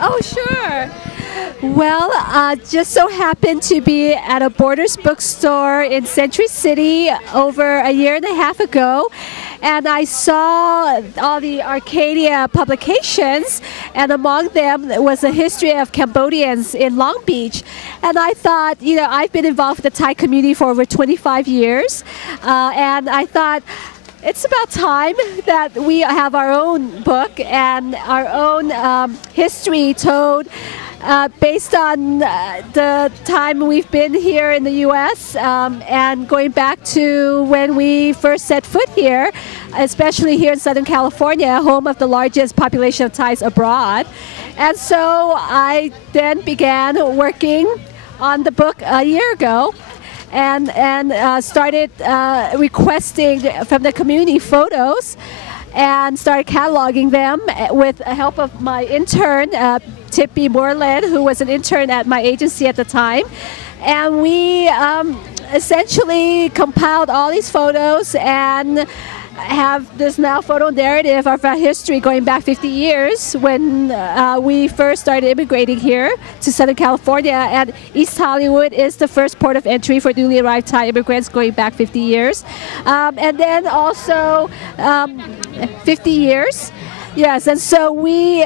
Oh, sure. Well, just so happened to be at a Borders bookstore in Century City over a year and a half ago, and I saw all the Arcadia publications, and among them was a history of Cambodians in Long Beach. And I thought, you know, I've been involved with the Thai community for over 25 years, and I thought, it's about time that we have our own book and our own history told based on the time we've been here in the U.S. And going back to when we first set foot here, especially here in Southern California, home of the largest population of Thais abroad. And so I then began working on the book a year ago, and started requesting from the community photos and started cataloging them with the help of my intern, Tippe Morlan, who was an intern at my agency at the time. And we essentially compiled all these photos and have this now photo narrative of our history going back 50 years when we first started immigrating here to Southern California, and East Hollywood is the first port of entry for newly arrived Thai immigrants going back 50 years. And then also 50 years, yes, and so we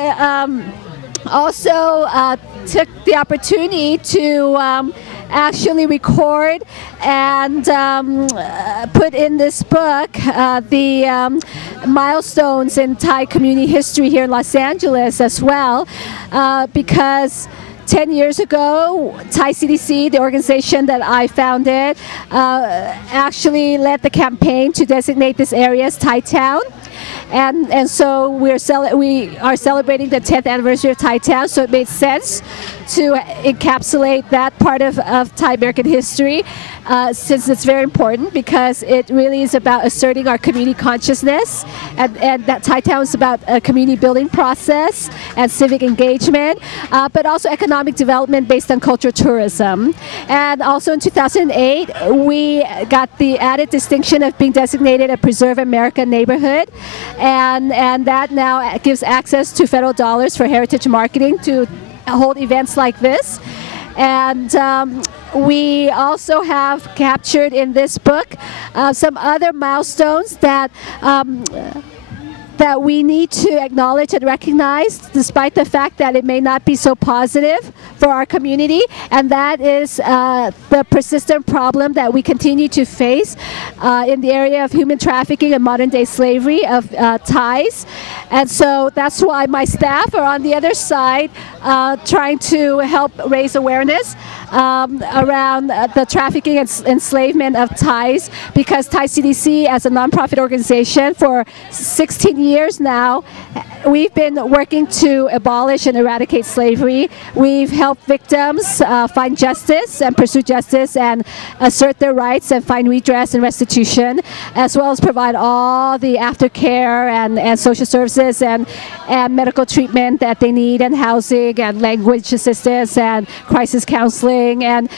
also took the opportunity to actually record and put in this book the milestones in Thai community history here in Los Angeles as well, because 10 years ago, Thai CDC, the organization that I founded, actually led the campaign to designate this area as Thaitown. And so we are celebrating the 10th anniversary of Thaitown, so it made sense to encapsulate that part of Thai American history, since it's very important, because it really is about asserting our community consciousness, and that Thaitown is about a community building process and civic engagement, but also economic development based on cultural tourism. And also in 2008, we got the added distinction of being designated a Preserve America neighborhood, and that now gives access to federal dollars for heritage marketing to hold events like this. And we also have captured in this book some other milestones that we need to acknowledge and recognize, despite the fact that it may not be so positive for our community, and that is the persistent problem that we continue to face in the area of human trafficking and modern-day slavery of Thais. And so that's why my staff are on the other side trying to help raise awareness around the trafficking and enslavement of Thais, because Thai CDC, as a nonprofit organization for 16 years now, we've been working to abolish and eradicate slavery. We've helped victims find justice and pursue justice and assert their rights and find redress and restitution, as well as provide all the aftercare and social services and medical treatment that they need, and housing and language assistance and crisis counseling. And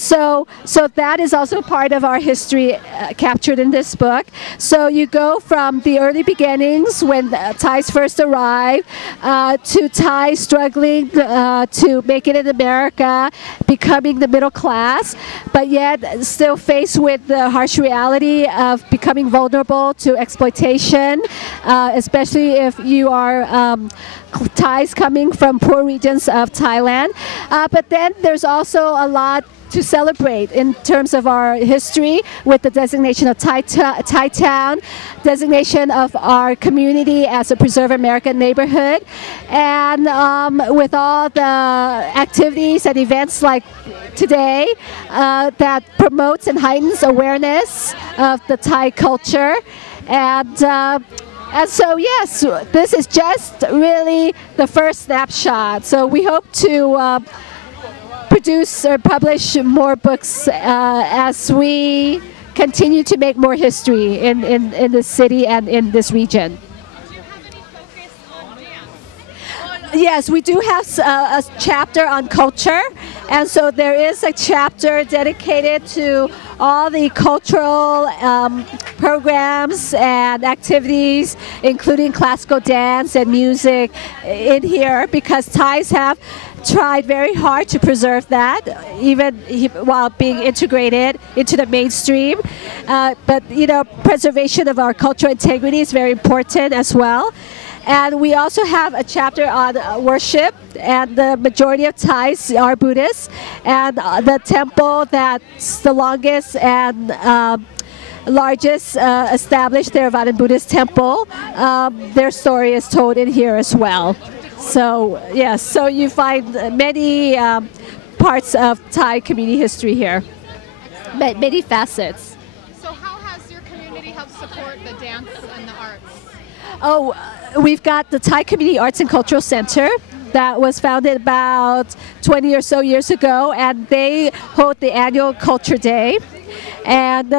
so that is also part of our history captured in this book. So you go from the early beginnings when Thais first arrived to Thais struggling to make it in America, becoming the middle class, but yet still faced with the harsh reality of becoming vulnerable to exploitation, especially if you are Thais coming from poor regions of Thailand. But then there's also a lot to celebrate in terms of our history, with the designation of Thaitown, designation of our community as a Preserve America neighborhood, and with all the activities and events like today that promotes and heightens awareness of the Thai culture. And so, yes, this is just really the first snapshot. So we hope to produce or publish more books as we continue to make more history in this city and in this region. Yes, we do have a chapter on culture, and so there is a chapter dedicated to all the cultural programs and activities, including classical dance and music in here, because Thais have tried very hard to preserve that, even while being integrated into the mainstream. But preservation of our cultural integrity is very important as well. And we also have a chapter on worship, and the majority of Thais are Buddhists. And the temple that's the longest and largest established Theravada Buddhist temple, their story is told in here as well. So yes, so you find many parts of Thai community history here, many facets. So how has your community helped support the dance and the arts? Oh, we've got the Thai Community Arts and Cultural Center that was founded about 20 or so years ago, and they hold the annual Culture Day. And,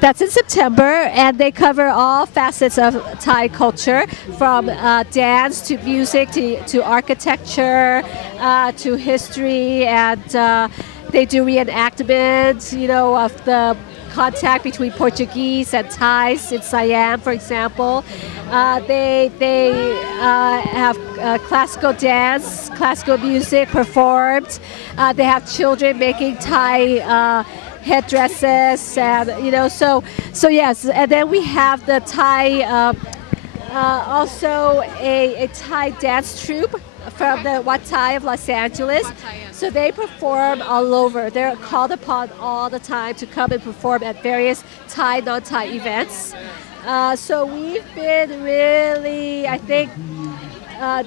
that's in September, and they cover all facets of Thai culture, from dance to music to architecture to history, and they do reenactments, of the contact between Portuguese and Thais in Siam, for example. They have classical dance, classical music performed. They have children making Thai headdresses, and so yes. And then we have the Thai, also a Thai dance troupe from the Wat Thai of Los Angeles. So they perform all over. They're called upon all the time to come and perform at various Thai, non-Thai events. So we've been really, I think,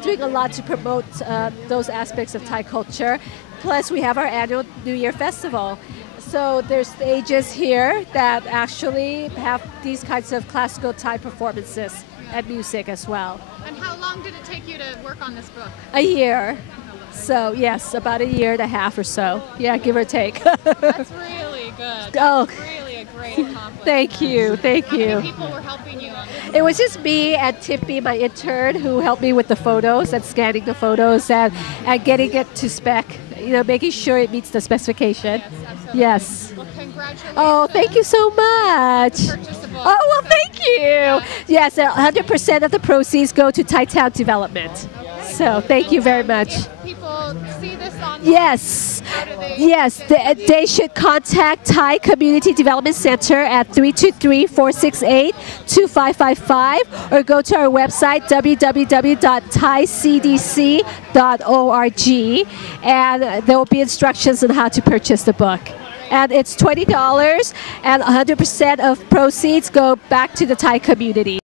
doing a lot to promote those aspects of Thai culture. Plus, we have our annual New Year Festival. So there's stages here that actually have these kinds of classical Thai performances and music as well. And how long did it take you to work on this book? A year. So yes, about a year and a half or so. Yeah, give or take. That's really good. Oh. That's really a great accomplishment. Thank you, thank you. How many people were helping you on this? It was just me and Tippe, my intern, who helped me with the photos and scanning the photos and getting it to spec, making sure it meets the specification. Yes, absolutely. Yes. Well, congratulations. Oh, thank you so much. Purchase the book. Oh, well, thank you. Yes, 100% of the proceeds go to Thaitown development. So thank you very much. If people see this online, Yes. how do they Yes, they should contact Thai Community Development Center at 323-468-2555 or go to our website www.thaicdc.org, and there will be instructions on how to purchase the book. And it's $20, and 100% of proceeds go back to the Thai community.